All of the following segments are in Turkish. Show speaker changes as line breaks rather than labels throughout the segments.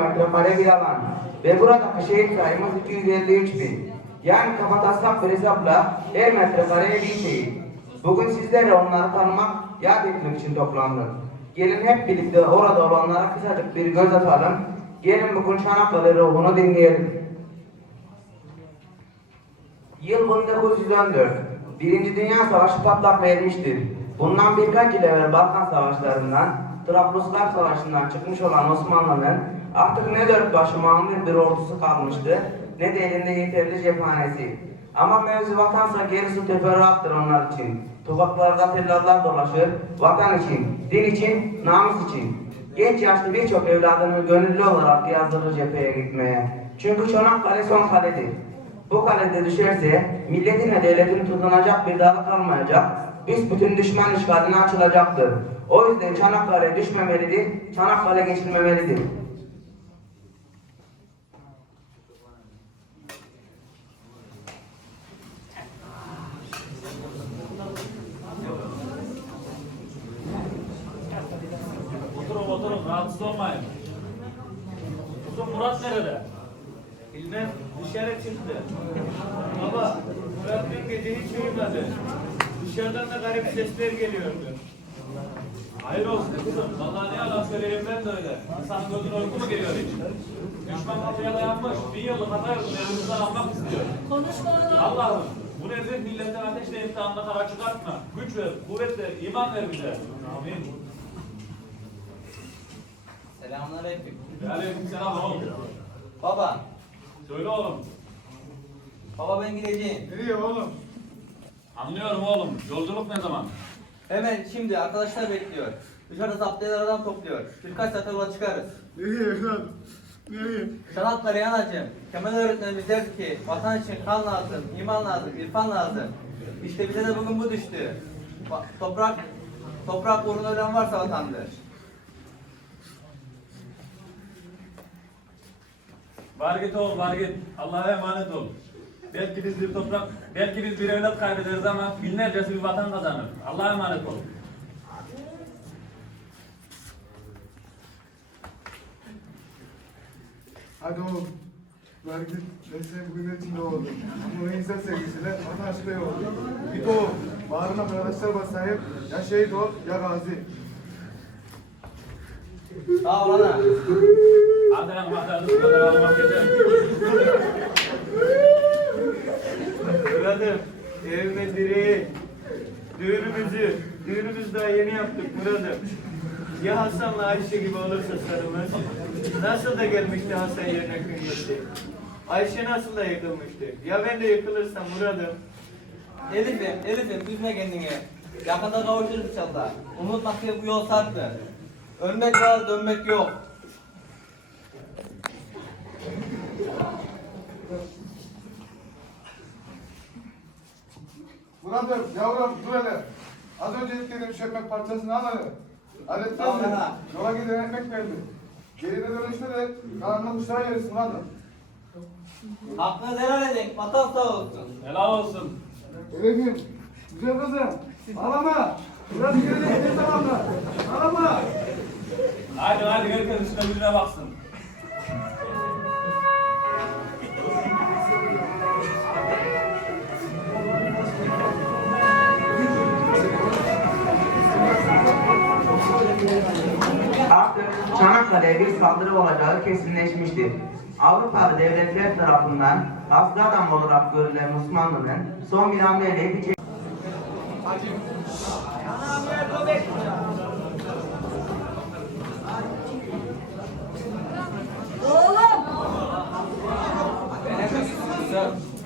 metrekare bir alan ve buradaki şehir sayımız 253 bin. Yani kapataslak bir hesapla her metrekare bir şehir. Bugün sizlerle onları tanımak, yad etmek için toplandık. Gelin hep birlikte orada olanlara kısacık bir göz atalım. Gelin bugün Çanakkale ruhunu dinleyelim. Yıl 1914. Birinci Dünya Savaşı patlak vermiştir. Bundan birkaç yıl evvel Balkan Savaşlarından, Trablusgar Savaşı'ndan çıkmış olan Osmanlı'nın artık ne dört başı mamur bir ordusu kalmıştı, ne de elinde yeterli cephanesi. Ama mevzu vatansa gerisi teferruattır onlar için. Topraklarda tellallar dolaşır, vatan için, din için, namus için. Genç yaşlı birçok evladını gönüllü olarak yazdırır cepheye gitmeye. Çünkü Çanakkale son kaledir. Bu kalede düşerse milletin ve devletin tutunacak bir dalı kalmayacak, büsbütün düşman işgaline açılacaktır. O yüzden Çanakkale düşmemelidir, Çanakkale geçilmemelidir.
Sesler geliyordu.
Hayır olsun kızım. Vallahi ne yalan söyleyeyim ben de öyle. İnsanın gözüne uyku mu geliyor hiç? Düşman kapıya dayanmış. Bir yıllık hata yaptı. Elimizden almak istiyor.
Konuşma oğlum.
Allah'ım bu nezih milletten ateşle imtihanla kara çıkartma. Güç ver, kuvvet ver, iman ver bize. Amin.
Selamünaleyküm.
Ve aleykümselam oğlum.
Baba,
Söyle oğlum.
baba ben gideceğim.
Nereye oğlum?
Anlıyorum oğlum. Yolculuk ne zaman?
Hemen şimdi arkadaşlar bekliyor. Dışarıda zaptiyeler adam topluyor. Birkaç saate yola çıkarız.
Nereye evladım? Nereye?
Çanakkale'ye anacığım. Kemal öğretmenimiz derdi ki vatan için kan lazım, iman lazım, irfan lazım. İşte bize de bugün bu düştü. Bak, toprak, toprak uğruna ölen varsa vatandır.
Var git oğlum var git. Allah'a emanet ol. Belki biz bir toprak, belki biz bir evlat kaybederiz ama binlercesi bir vatan kazanır. Allah'a emanet ol.
Hadi oğlum. Ver git. Ben senin bugün için doğdum. Bu insan sevgisiyle vatan aşkı yok. Git oğlum. Bağrına arkadaşlar bas sahip. Ya şehit ol ya gazi.
Sağ ol ana.
Lan bakalım. Bu kadar almak yeter.
Murat'ım evime direği. Düğünümüzü, düğünümüzü daha yeni yaptık Murat'ım. Ya Hasan'la Ayşe gibi olursa sarımız. Nasıl da gelmişti Hasan yerine kıymıştı. Ayşe nasıl da yıkılmıştı. Ya ben de yıkılırsam Murat'ım.
Elif'im, Elif'im üzme kendini. Yakında kavuşuruz inşallah. Unutma ki bu yol sarktı. Ölmek var, dönmek yok.
Murat'ım yavrum dur hele. Az önce şu ekmek parçasını al hele. Adet
Tamam,
verdi.
ha.
Yola giden ekmek verdi. Geride dönüşte de karnına kuşlara yeriz Murat'ım.
Hakkınızı helal edin. Vatan sağ olsun.
Helal olsun.
Elif'im. Güzel kızım. Ağlama. Biraz geride ne zamanla. Ağlama.
Hadi hadi herkes üstüne gücüne baksın.
Çanakkale'ye bir saldırı olacağı kesinleşmiştir. Avrupalı devletler tarafından hasta adam olarak görülen Osmanlı'nın son bir hamleyle bir
Oğlum.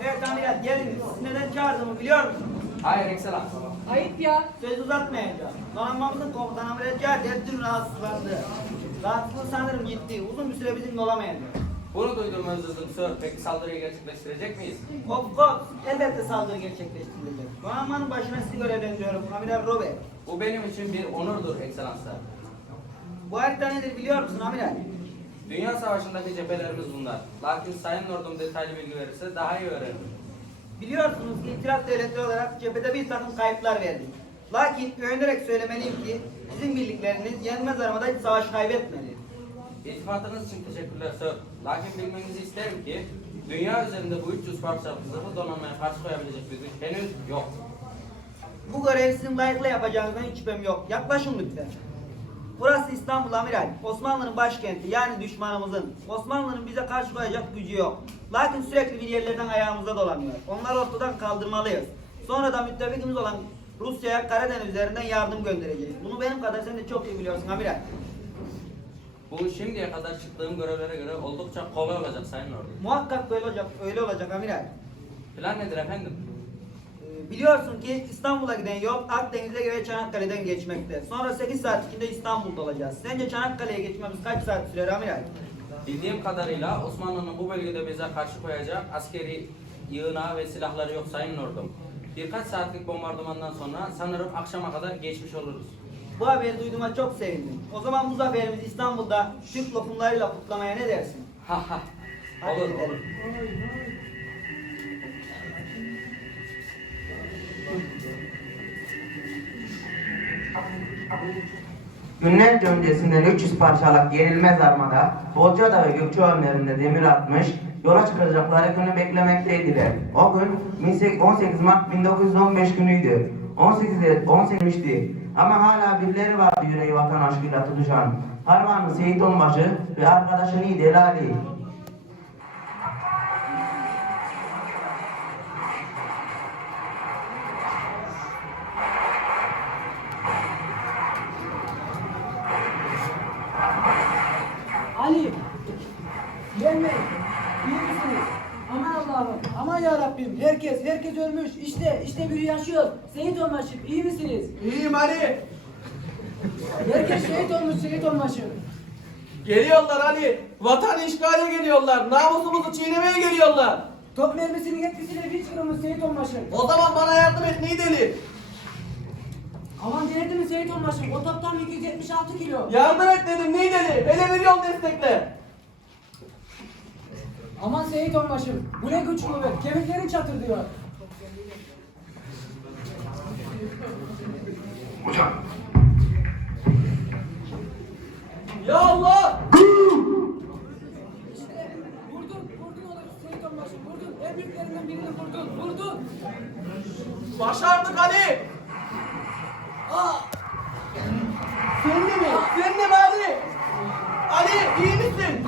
Evet amirat geliniz. Neden çağırdığımı biliyor musunuz?
Hayır, ekselam.
Ayıp ya.
Söz uzatmayacağım. Donanmamızın komutanı amirat Cahit dün rahatsızlandı. Rahatsızlığı sanırım ciddi. Uzun bir süre bizimle olamayacak.
Bunu duyduğuma üzüldüm sir. Peki saldırıyı gerçekleştirecek miyiz?
Of course. Elbette saldırı gerçekleştirilecek. Donanmanın başına sizi görevlendiriyorum. Amiral Robert.
Bu benim için bir onurdur ekselanslar.
Bu harita nedir biliyor musun amiral?
Dünya Savaşı'ndaki cephelerimiz bunlar. Lakin Sayın Ordum detaylı bilgi verirse daha iyi öğrenirim.
Biliyorsunuz ki itiraf devletleri olarak cephede bir takım kayıplar verdik. Lakin övünerek söylemeliyim ki sizin birlikleriniz yenmez aramada hiç savaş kaybetmedi.
İltifatınız için teşekkürler sir. Lakin bilmenizi isterim ki dünya üzerinde bu 300 parçalık zırhlı donanmaya karşı koyabilecek bir güç henüz yok.
Bu görevi sizin layıkla yapacağınızdan hiç şüphem yok. Yaklaşın lütfen. Burası İstanbul Amiral. Osmanlı'nın başkenti yani düşmanımızın. Osmanlı'nın bize karşı koyacak gücü yok. Lakin sürekli bir yerlerden ayağımıza dolanıyor. Onları ortadan kaldırmalıyız. Sonra da müttefikimiz olan Rusya'ya Karadeniz üzerinden yardım göndereceğiz. Bunu benim kadar sen de çok iyi biliyorsun Amiral.
Bu şimdiye kadar çıktığım görevlere göre oldukça kolay olacak Sayın Ordu.
Muhakkak böyle olacak, öyle olacak Amiral.
Plan nedir efendim?
Ee, Biliyorsun ki İstanbul'a giden yol Akdeniz'e ve Çanakkale'den geçmekte. Sonra 8 saat içinde İstanbul'da olacağız. Sence Çanakkale'ye geçmemiz kaç saat sürer Amiral?
Bildiğim kadarıyla Osmanlı'nın bu bölgede bize karşı koyacak askeri yığınağı ve silahları yok Sayın Ordum. Birkaç saatlik bombardımandan sonra sanırım akşama kadar geçmiş oluruz.
Bu haberi duyduğuma çok sevindim. O zaman bu zaferimizi İstanbul'da Türk lokumlarıyla kutlamaya ne dersin?
Ha ha.
Hadi
Olur
gidelim.
olur.
Günlerce öncesinden 300 parçalık yenilmez armada Bozcaada ve Gökçeörenlerinde demir atmış, yola çıkacakları günü beklemekteydiler. O gün 18 Mart 1915 günüydü. 18'de 18'mişti. Ama hala birileri vardı yüreği vatan aşkıyla tutuşan. Harvanlı Seyit Onbaşı ve arkadaşı Nidel
ölmüş. İşte, işte biri yaşıyor. Seyit Onbaşım, iyi misiniz?
İyiyim Ali.
Herkes şehit olmuş Seyit Onbaşım.
Geliyorlar Ali. Vatan işgale geliyorlar. Namusumuzu çiğnemeye geliyorlar.
Top mermisinin etkisiyle bir kırılmış Seyit Onbaşım.
O zaman bana yardım et Nideli.
Aman denedi mi Seyit Onbaşım? O toplam 276 kilo.
Yardım et dedim Nideli. Bir yol destekle.
Aman Seyit Onbaşım, bu ne güç kuvvet. Kemiklerin çatır diyor.
Ya Allah.
İşte vurdun, vurdun onu Seyit Onbaşım. Vurdun, en büyüklerinden birini vurdun, vurdun.
Başardık Ali.
Aa,
Sen de mi? Sen de mi Ali? Ali iyi misin?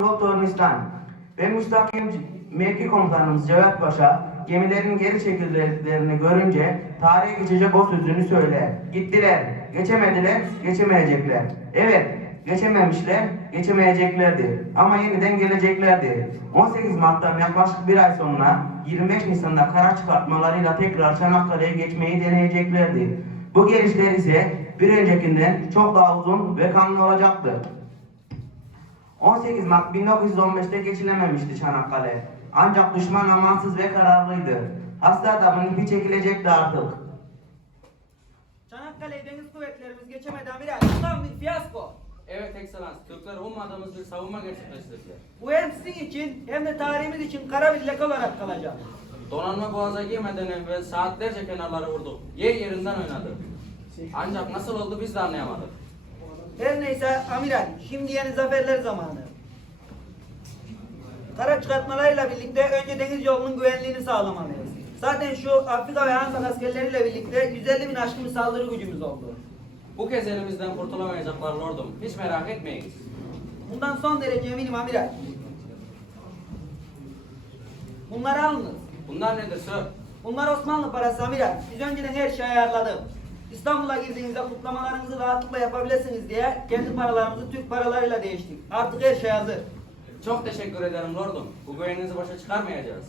Doktor Nistan ve müstakim mevki komutanımız Cevat Paşa gemilerin geri çekildiklerini görünce tarihe geçecek o sözünü söyler. Gittiler, geçemediler, geçemeyecekler. Evet, geçememişler, geçemeyeceklerdi. Ama yeniden geleceklerdi. 18 Mart'tan yaklaşık bir ay sonra 25 Nisan'da kara çıkartmalarıyla tekrar Çanakkale'ye geçmeyi deneyeceklerdi. Bu gelişler ise bir öncekinden çok daha uzun ve kanlı olacaktı. 18 Mart 1915'te geçilememişti Çanakkale. Ancak düşman amansız ve kararlıydı. Hasta adamın ipi çekilecekti artık.
Çanakkale'yi deniz kuvvetlerimiz geçemedi Amiral. Tam bir fiyasko.
Evet Ekselans, Türkler ummadığımız bir savunma gerçekleştirdiler.
Bu hem sizin için hem de tarihimiz için kara bir leke olarak kalacak.
Donanma boğaza girmeden evvel saatlerce kenarları vurduk. Yer yerinden oynadı. Ancak nasıl oldu biz de anlayamadık.
Her neyse amiral, şimdi yeni zaferler zamanı. Kara çıkartmalarıyla birlikte önce deniz yolunun güvenliğini sağlamalıyız. Zaten şu Afrika ve Ansak askerleriyle birlikte 150 bin aşkın bir saldırı gücümüz oldu.
Bu kez elimizden kurtulamayacaklar lordum. Hiç merak etmeyin.
Bundan son derece eminim amiral. Bunları alınız.
Bunlar nedir sir?
Bunlar Osmanlı parası amiral. Biz önceden her şeyi ayarladık. İstanbul'a girdiğinizde kutlamalarınızı rahatlıkla yapabilirsiniz diye kendi paralarımızı Türk paralarıyla değiştik. Artık her şey hazır.
Çok teşekkür ederim lordum. Bu güveninizi başa çıkarmayacağız.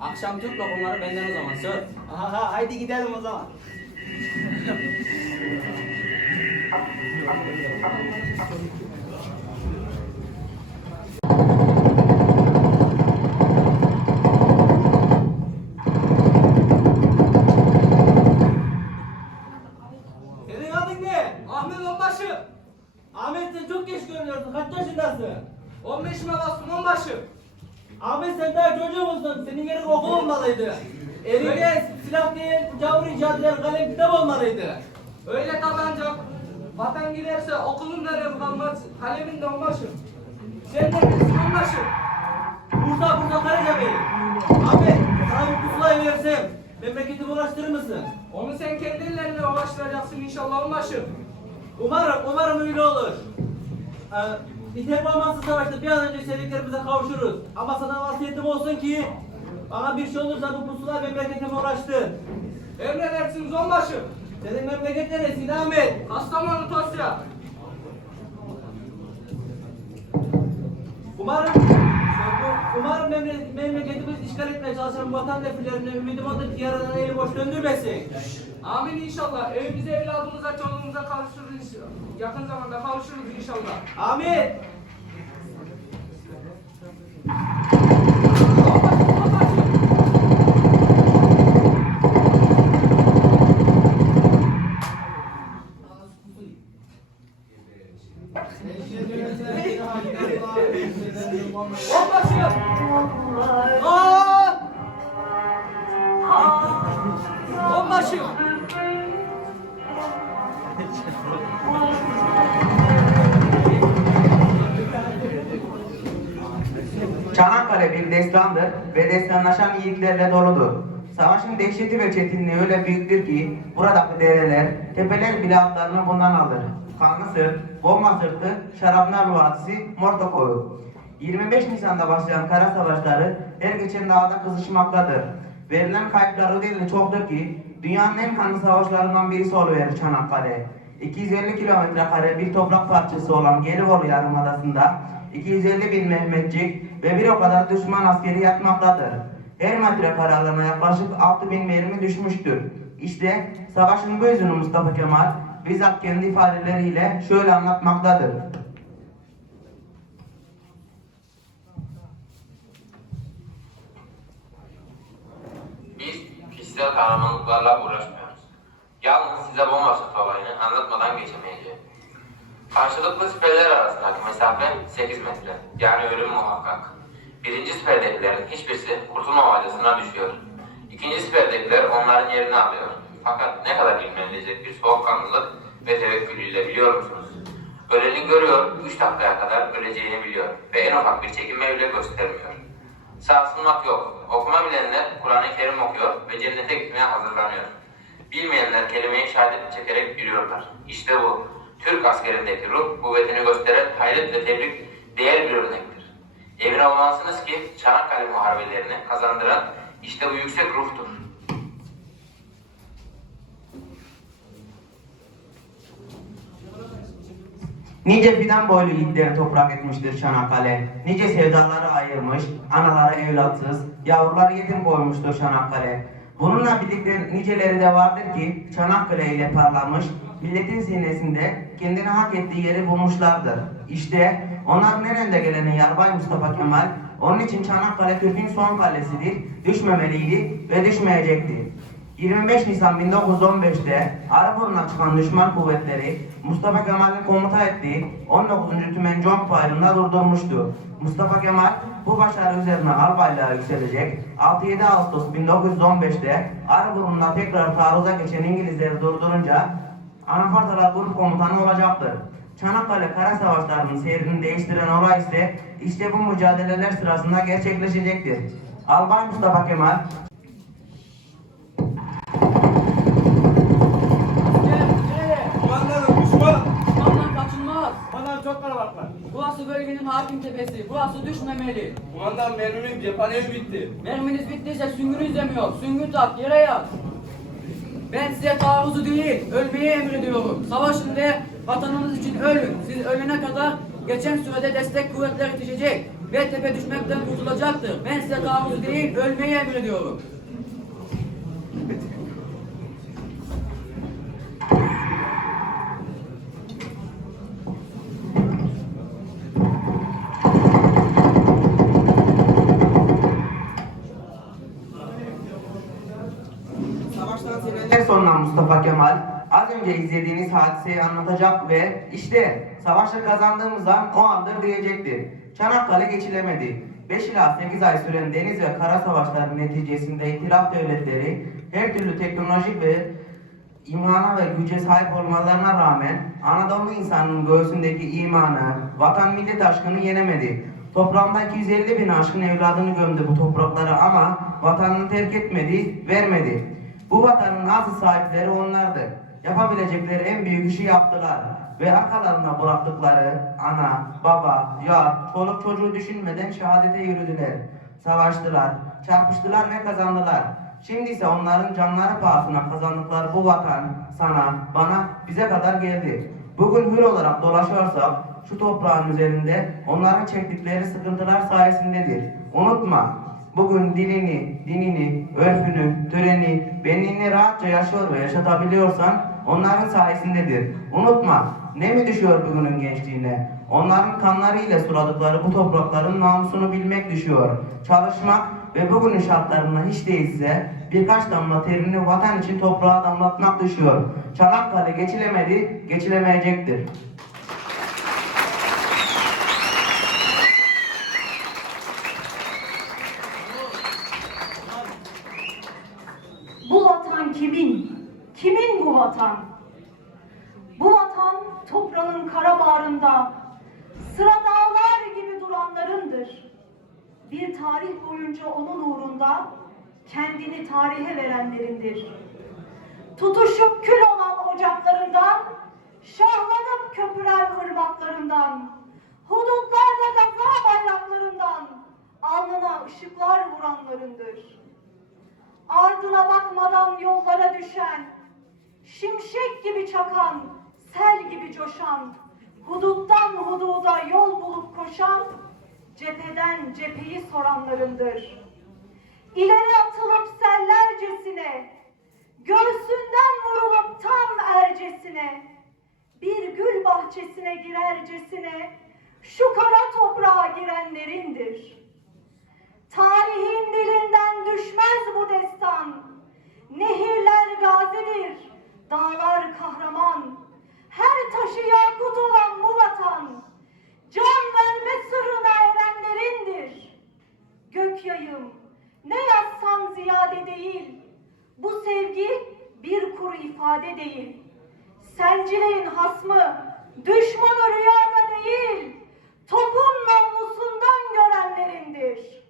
Akşam Türk lokumları benden o zaman sir.
Aha, haydi gidelim o zaman.
Senin adın ne? Ahmet Onbaşı. Ahmet sen çok geç görünüyorsun. Kaç yaşındasın? 15'ime bastım onbaşı. Ahmet sen daha çocuğumuzsun. Senin yerin okul olmalıydı. Elinde silah değil, gavur icatları kalem kitap olmalıydı.
Öyle tabi ancak vatan giderse okulun evi kalmaz, kalemin de onbaşım. Sen de onbaşım.
Burada burada Karaca Bey. Abi sana bir pusulayı versem memleketimi ulaştırır mısın?
Onu sen kendi ellerinle ulaştıracaksın inşallah onbaşım.
Umarım, umarım öyle olur. Ee, biter olmazsa savaşta bir an önce sevdiklerimize kavuşuruz. Ama sana vasiyetim olsun ki bana bir şey olursa bu pusula memleketime ulaştır.
Emredersiniz onbaşım.
Senin memleket neresi Ahmet?
Kastamonu Tosya.
Umarım Umarım memle- memleketimiz işgal etmeye çalışan vatan nefirlerine ümidim odur ki yaradan eli boş döndürmesin.
Amin inşallah. Evimize, evladımıza, çoluğumuza kavuşuruz inşallah. Yakın zamanda kavuşuruz inşallah.
Amin.
Destanlaşan iyiliklerle doludur. Savaşın dehşeti ve çetinliği öyle büyüktür ki buradaki dereler, tepeler bile adlarını bundan alır. Kanlı Sırt, Bomba Sırtı, Şarapnel Vadisi, Morto Koyu. 25 Nisan'da başlayan kara savaşları her geçen dağda kızışmaktadır. Verilen kayıplar ödeli çoktur ki dünyanın en kanlı savaşlarından birisi oluverir Çanakkale. 250 kilometre kare bir toprak parçası olan Gelibolu Yarımadası'nda 250 bin Mehmetçik ve bir o kadar düşman askeri yatmaktadır. Her metre kare alana yaklaşık 6 bin mermi düşmüştür. İşte savaşın bu yüzünü Mustafa Kemal bizzat kendi ifadeleriyle şöyle anlatmaktadır.
Biz kişisel kahramanlıklarla uğraşmıyoruz. Yalnız size bomba şatı olayını anlatmadan geçemeyeceğim. Karşılıklı siperler arasındaki mesafe 8 metre. Yani ölüm muhakkak. Birinci siperdekilerin hiçbirisi kurtulmamacasına düşüyor. İkinci siperdekiler onların yerini alıyor. Fakat ne kadar bilmenilecek bir soğukkanlılık ve tevekkülüyle biliyor musunuz? Öleni görüyor, 3 dakikaya kadar öleceğini biliyor ve en ufak bir çekinme bile göstermiyor. Sarsılmak yok. Okuma bilenler Kur'an-ı Kerim okuyor ve cennete gitmeye hazırlanıyor. Bilmeyenler kelimeyi şehadet çekerek yürüyorlar. İşte bu. Türk askerindeki ruh kuvvetini gösteren hayret ve tebrik değer bir örnektir. Emin olmalısınız ki Çanakkale muharebelerini kazandıran işte bu yüksek ruhtur.
Nice fidan boylu yiğitleri toprak etmiştir Çanakkale. Nice sevdaları ayırmış, anaları evlatsız, yavruları yetim koymuştur Çanakkale. Bununla birlikte niceleri de vardır ki Çanakkale ile parlamış, milletin sinesinde kendine hak ettiği yeri bulmuşlardır. İşte onların en önde geleni Yarbay Mustafa Kemal, onun için Çanakkale Türk'ün son kalesidir, düşmemeliydi ve düşmeyecekti. 25 Nisan 1915'te Arapurun'a çıkan düşman kuvvetleri Mustafa Kemal'in komuta ettiği 19. Tümen Conk Bayırı'nda durdurmuştu. Mustafa Kemal bu başarı üzerine albaylığa yükselecek. 6-7 Ağustos 1915'te Arapurun'da tekrar taarruza geçen İngilizleri durdurunca Anafartalar Grup Komutanı olacaktır. Çanakkale Kara Savaşları'nın seyrini değiştiren olay ise işte bu mücadeleler sırasında gerçekleşecektir. Albay Mustafa Kemal
çok kalabalıklar.
Burası bölgenin hakim tepesi. Burası düşmemeli.
Kumandan mermim cephanevi bitti.
Merminiz bittiyse süngünüz de mi yok? Süngü tak, yere yat. Ben size taarruzu değil, ölmeyi emrediyorum. Savaşın ve vatanınız için ölün. Siz ölene kadar geçen sürede destek kuvvetler yetişecek ve tepe düşmekten kurtulacaktır. Ben size taarruzu değil, ölmeyi emrediyorum.
En sonunda Mustafa Kemal az önce izlediğiniz hadiseyi anlatacak ve işte savaşı kazandığımız an o andır diyecektir. Çanakkale geçilemedi. 5 ila 8 ay süren deniz ve kara savaşları neticesinde itilaf devletleri her türlü teknolojik ve imana ve güce sahip olmalarına rağmen Anadolu insanının göğsündeki imanı, vatan millet aşkını yenemedi. Toprağında 250 bin aşkın evladını gömdü bu topraklara ama vatanını terk etmedi, vermedi. Bu vatanın asıl sahipleri onlardı. Yapabilecekleri en büyük işi yaptılar ve arkalarına bıraktıkları ana, baba, yar, çoluk çocuğu düşünmeden şehadete yürüdüler. Savaştılar, çarpıştılar ve kazandılar. Şimdi ise onların canları pahasına kazandıkları bu vatan sana, bana, bize kadar geldi. Bugün hür olarak dolaşıyorsak şu toprağın üzerinde onların çektikleri sıkıntılar sayesindedir. Unutma, bugün dilini, dinini, örfünü, töreni, benliğini rahatça yaşıyor ve yaşatabiliyorsan onların sayesindedir. Unutma, ne mi düşüyor bugünün gençliğine? Onların kanlarıyla suladıkları bu toprakların namusunu bilmek düşüyor. Çalışmak ve bugünün şartlarında hiç değilse birkaç damla terini vatan için toprağa damlatmak düşüyor. Çanakkale geçilemedi, geçilemeyecektir.
Bu vatan kimin? Kimin bu vatan? Bu vatan toprağın kara bağrında sıra dağlar gibi duranlarındır. Bir tarih boyunca onun uğrunda kendini tarihe verenlerindir. Tutuşup kül olan ocaklarından, şahlanıp köpüren ırmaklarından, hudutlarda gaza bayraklarından, alnına ışıklar vuranlarındır ardına bakmadan yollara düşen, şimşek gibi çakan, sel gibi coşan, huduttan hududa yol bulup koşan, cepheden cepheyi soranlarındır. İleri atılıp sellercesine, göğsünden vurulup tam ercesine, bir gül bahçesine girercesine, şu kara toprağa girenlerindir.'' Tarihin dilinden düşmez bu destan. Nehirler gazidir, dağlar kahraman. Her taşı yakut olan bu vatan, can verme sırrına erenlerindir. Gök yayım, ne yazsan ziyade değil. Bu sevgi bir kuru ifade değil. Sencileyin hasmı, düşmanı rüyada değil, topun namlusundan görenlerindir.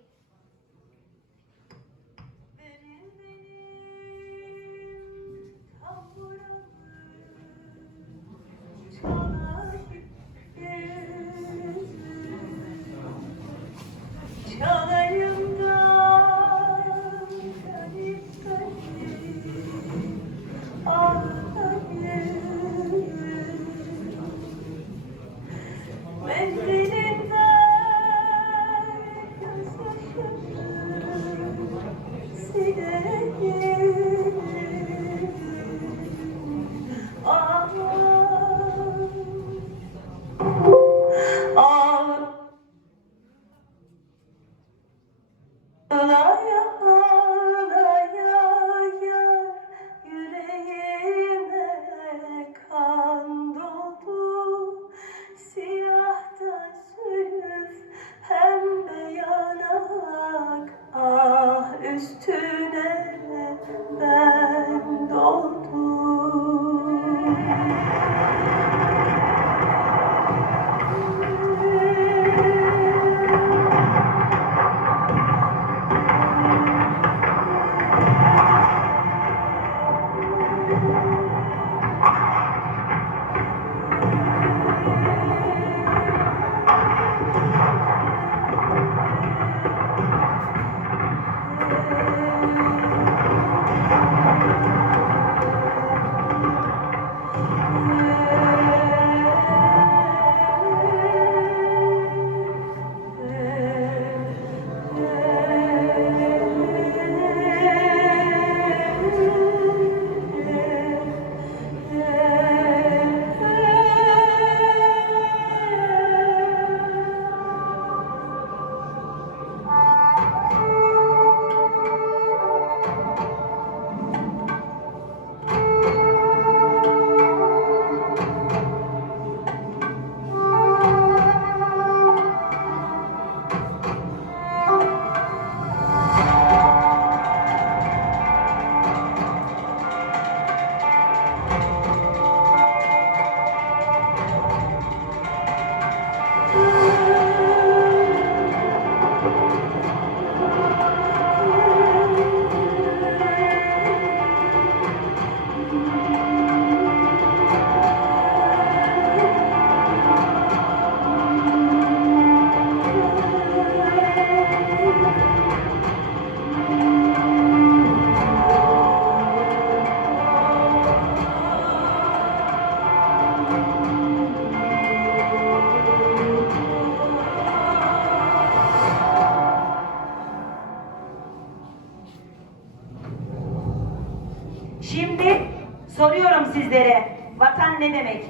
Sizlere vatan ne demek.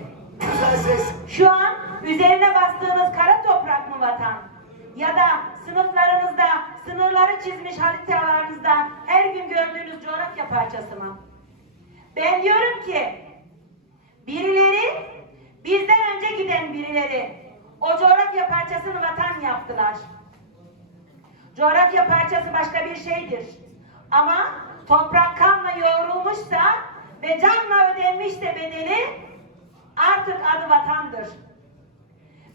Şu an üzerine bastığınız kara toprak mı vatan? Ya da sınıflarınızda sınırları çizmiş haritalarınızda her gün gördüğünüz coğrafya parçası mı? Ben diyorum ki birileri bizden önce giden birileri o coğrafya parçasını vatan yaptılar. Coğrafya parçası başka bir şeydir. Ama toprak kanla yoğrulmuşsa ve canla ödenmişse bedeli artık adı vatandır.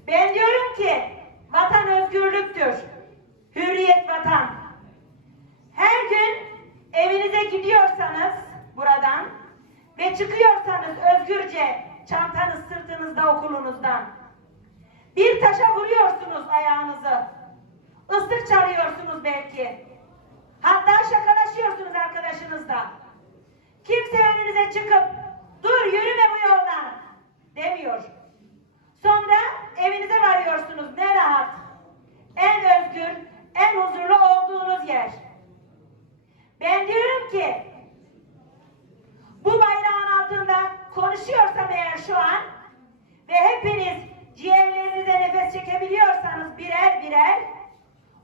Ben diyorum ki vatan özgürlüktür. Hürriyet vatan. Her gün evinize gidiyorsanız buradan ve çıkıyorsanız özgürce çantanız sırtınızda okulunuzdan bir taşa vuruyorsunuz ayağınızı. Islık çalıyorsunuz belki. Hatta şakalaşıyorsunuz arkadaşınızla. Kimse önünüze çıkıp dur yürüme bu yoldan demiyor. Sonra evinize varıyorsunuz ne rahat. En özgür, en huzurlu olduğunuz yer. Ben diyorum ki bu bayrağın altında konuşuyorsam eğer şu an ve hepiniz ciğerlerinize nefes çekebiliyorsanız birer birer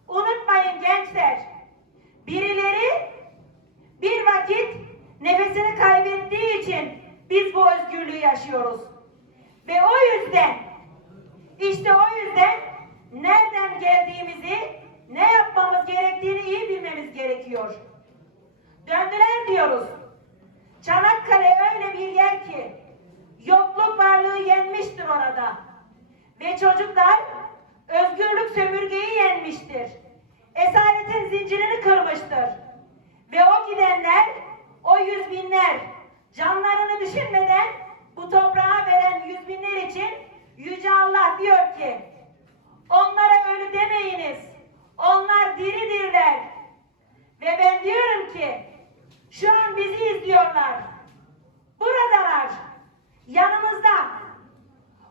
unutmayın gençler birileri bir vakit nefesini kaybettiği için biz bu özgürlüğü yaşıyoruz. Ve o yüzden işte o yüzden nereden geldiğimizi ne yapmamız gerektiğini iyi bilmemiz gerekiyor. Döndüler diyoruz. Çanakkale öyle bir yer ki yokluk varlığı yenmiştir orada. Ve çocuklar özgürlük sömürgeyi yenmiştir. Esaretin zincirini kırmıştır. Ve o gidenler, o yüz binler canlarını düşünmeden bu toprağa veren yüz binler için Yüce Allah diyor ki onlara ölü demeyiniz. Onlar diridirler. Ve ben diyorum ki şu an bizi izliyorlar. Buradalar. Yanımızda.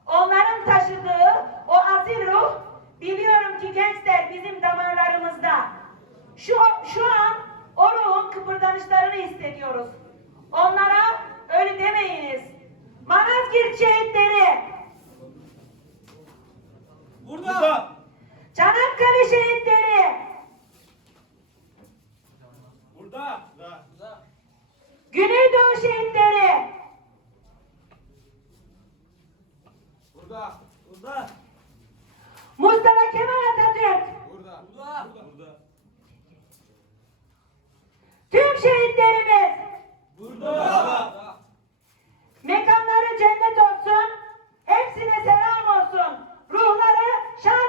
Onların taşıdığı o asil ruh biliyorum ki gençler bizim damarlarımızda. Şu, şu an kıpırdanışlarını hissediyoruz. Onlara ölü demeyiniz. Manazgirt şehitleri.
Burada.
Çanakkale şehitleri.
Burada.
Güneydoğu şehitleri.
Burada. Burada.
Mustafa Kemal Atatürk.
Burada. Burada.
Tüm şehitlerimiz
burada. Mekanları cennet olsun. Hepsine selam olsun. Ruhları şad